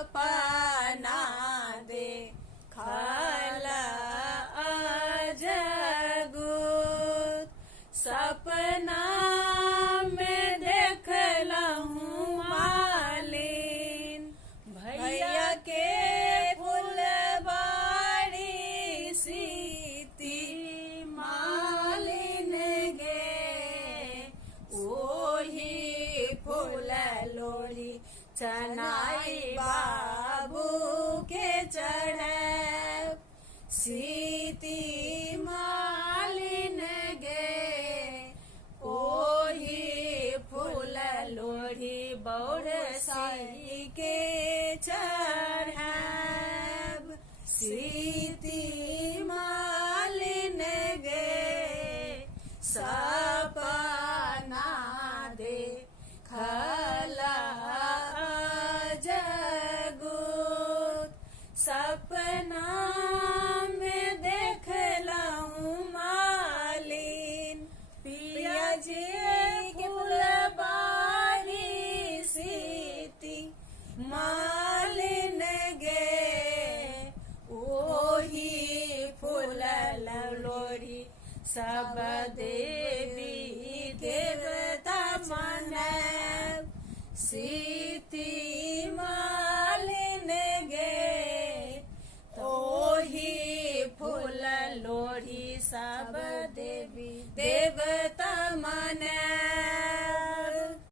सपना देखल अजगुत सपना में देखलहूँ मालिन भैया के फुलबाड़ी सीती मालिन गे ओही फूल लोरी चनाई बाबू के चढ़े सीती मालिन गे ओही फूल लोरी बौरसाई के चढ़ब सीती मालिन गे सपना देखल अजगुत सपना में देखलहूँ मालिन पिया जी के फुलबाड़ी सीती मालिन गे ओही फूल लोरी सब देवी देवता मनब सी